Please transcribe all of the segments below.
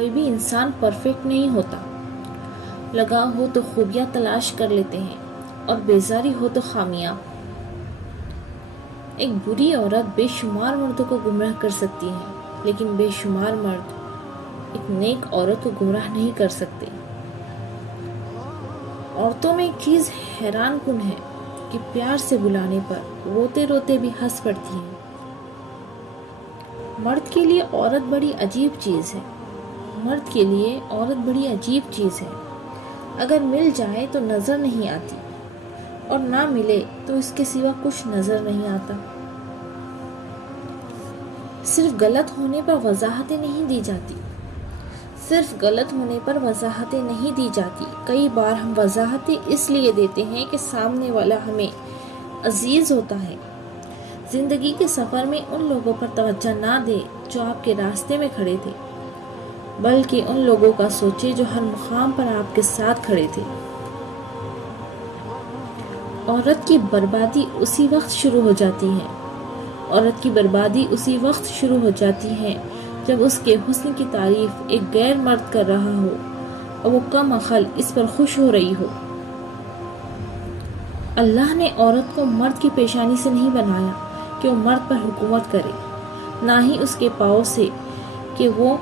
کوئی بھی انسان پرفیکٹ نہیں ہوتا۔ لگا ہو تو خوبیاں تلاش کر لیتے ہیں اور بیزاری ہو تو خامیاں۔ ایک بری عورت بے شمار مردوں کو گمراہ کر سکتی ہے، لیکن بے شمار مرد ایک نیک عورت کو گمراہ نہیں کر سکتے۔ عورتوں میں ایک چیز حیران کن ہے کہ پیار سے بلانے پر روتے روتے بھی ہنس پڑتی ہیں۔ مرد کے لیے عورت بڑی عجیب چیز ہے۔ مرد کے لیے عورت بڑی عجیب چیز ہے۔ اگر مل جائے تو نظر نہیں آتی، اور نہ ملے تو اس کے سوا کچھ نظر نہیں آتا۔ صرف غلط ہونے پر وضاحتیں نہیں دی جاتی۔ صرف غلط ہونے پر وضاحتیں نہیں دی جاتی۔ کئی بار ہم وضاحتیں اس لیے دیتے ہیں کہ سامنے والا ہمیں عزیز ہوتا ہے۔ زندگی کے سفر میں ان لوگوں پر توجہ نہ دے جو آپ کے راستے میں کھڑے تھے، بلکہ ان لوگوں کا سوچے جو ہر مقام پر آپ کے ساتھ کھڑے تھے۔ عورت کی بربادی اسی وقت شروع ہو جاتی ہے۔ عورت کی بربادی اسی وقت شروع ہو جاتی ہے جب اس کے حسن کی تعریف ایک غیر مرد کر رہا ہو اور وہ کم عقل اس پر خوش ہو رہی ہو۔ اللہ نے عورت کو مرد کی پیشانی سے نہیں بنایا کہ وہ مرد پر حکومت کرے، نہ ہی اس کے پاؤں سے کہ وہ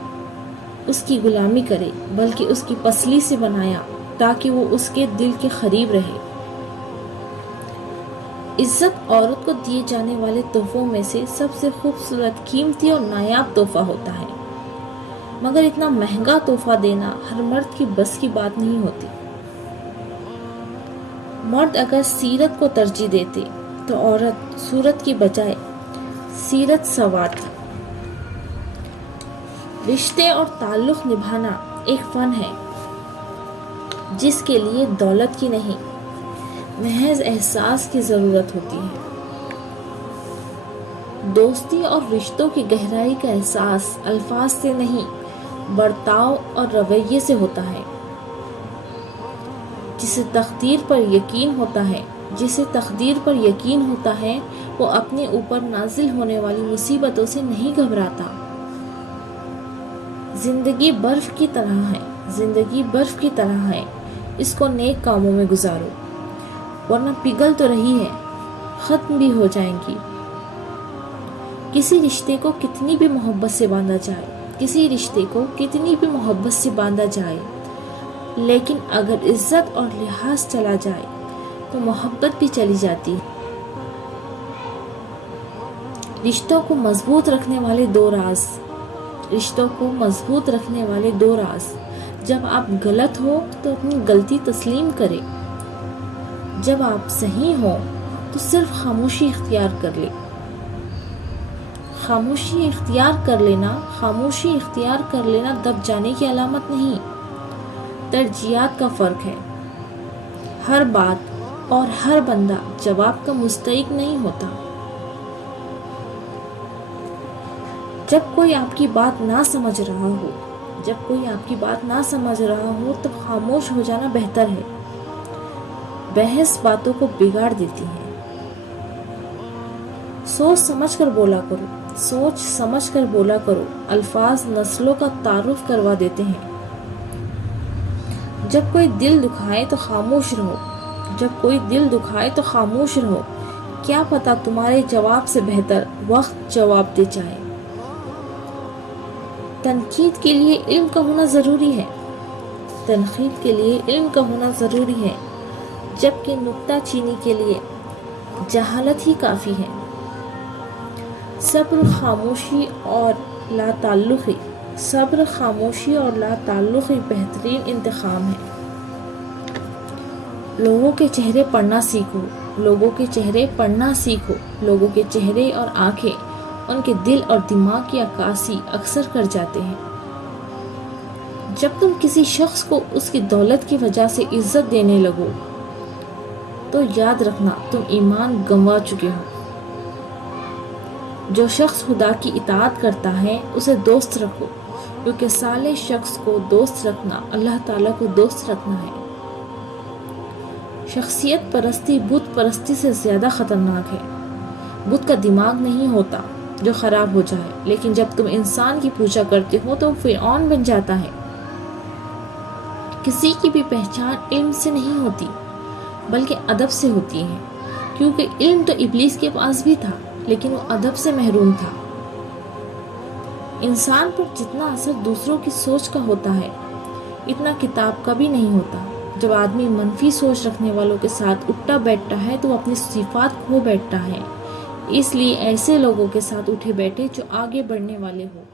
اس کی غلامی کرے، بلکہ اس کی پسلی سے بنایا تاکہ وہ اس کے دل کے قریب رہے۔ عزت عورت کو دیے جانے والے تحفوں میں سے سب سے خوبصورت، قیمتی اور نایاب تحفہ ہوتا ہے، مگر اتنا مہنگا تحفہ دینا ہر مرد کی بس کی بات نہیں ہوتی۔ مرد اگر سیرت کو ترجیح دیتے تو عورت صورت کی بجائے سیرت سنوارتی۔ رشتے اور تعلق نبھانا ایک فن ہے جس کے لیے دولت کی نہیں، محض احساس کی ضرورت ہوتی ہے۔ دوستی اور رشتوں کی گہرائی کا احساس الفاظ سے نہیں، برتاؤ اور رویے سے ہوتا ہے۔ جسے تقدیر پر یقین ہوتا ہے وہ اپنے اوپر نازل ہونے والی مصیبتوں سے نہیں گھبراتا۔ زندگی برف کی طرح ہے، اس کو نیک کاموں میں گزارو، ورنہ پگھل تو رہی ہے، ختم بھی ہو جائیں گی۔ کسی رشتے کو کتنی بھی محبت سے باندھا جائے، لیکن اگر عزت اور لحاظ چلا جائے تو محبت بھی چلی جاتی ہے۔ رشتوں کو مضبوط رکھنے والے دو راز۔ جب آپ غلط ہو تو اپنی غلطی تسلیم کریں، جب آپ صحیح ہو تو صرف خاموشی اختیار کر لیں۔ خاموشی اختیار کر لینا دب جانے کی علامت نہیں، ترجیحات کا فرق ہے۔ ہر بات اور ہر بندہ جواب کا مستحق نہیں ہوتا۔ جب کوئی آپ کی بات نہ سمجھ رہا ہو تب خاموش ہو جانا بہتر ہے۔ بحث باتوں کو بگاڑ دیتی ہے۔ سوچ سمجھ کر بولا کرو۔ الفاظ نسلوں کا تعارف کروا دیتے ہیں۔ جب کوئی دل دکھائے تو خاموش رہو، کیا پتا تمہارے جواب سے بہتر وقت جواب دے جائے۔ تنقید کے لیے علم کا ہونا ضروری ہے، جبکہ نکتہ چینی کے لیے جہالت ہی کافی ہے۔ صبر، خاموشی اور لا تعلقی بہترین انتخاب ہے۔ لوگوں کے چہرے پڑھنا سیکھو۔ لوگوں کے چہرے اور آنکھیں ان کے دل اور دماغ کی عکاسی اکثر کر جاتے ہیں۔ جب تم کسی شخص کو اس کی دولت کی وجہ سے عزت دینے لگو تو یاد رکھنا تم ایمان گنوا چکے ہو۔ جو شخص خدا کی اطاعت کرتا ہے اسے دوست رکھو، کیونکہ صالح شخص کو دوست رکھنا اللہ تعالیٰ کو دوست رکھنا ہے۔ شخصیت پرستی بت پرستی سے زیادہ خطرناک ہے۔ بت کا دماغ نہیں ہوتا، جو خراب ہو جائے، لیکن جب تم انسان کی پوجا کرتے ہو تو فرعون بن جاتا ہے۔ کسی کی بھی پہچان علم سے نہیں ہوتی بلکہ ادب سے ہوتی ہے، کیونکہ علم تو ابلیس کے پاس بھی تھا لیکن وہ ادب سے محروم تھا۔ انسان پر جتنا اثر دوسروں کی سوچ کا ہوتا ہے اتنا کتاب کا بھی نہیں ہوتا۔ جب آدمی منفی سوچ رکھنے والوں کے ساتھ اٹھتا بیٹھتا ہے تو وہ اپنی صفات کھو بیٹھتا ہے، اس لیے ایسے لوگوں کے ساتھ اٹھے بیٹھے جو آگے بڑھنے والے ہوں۔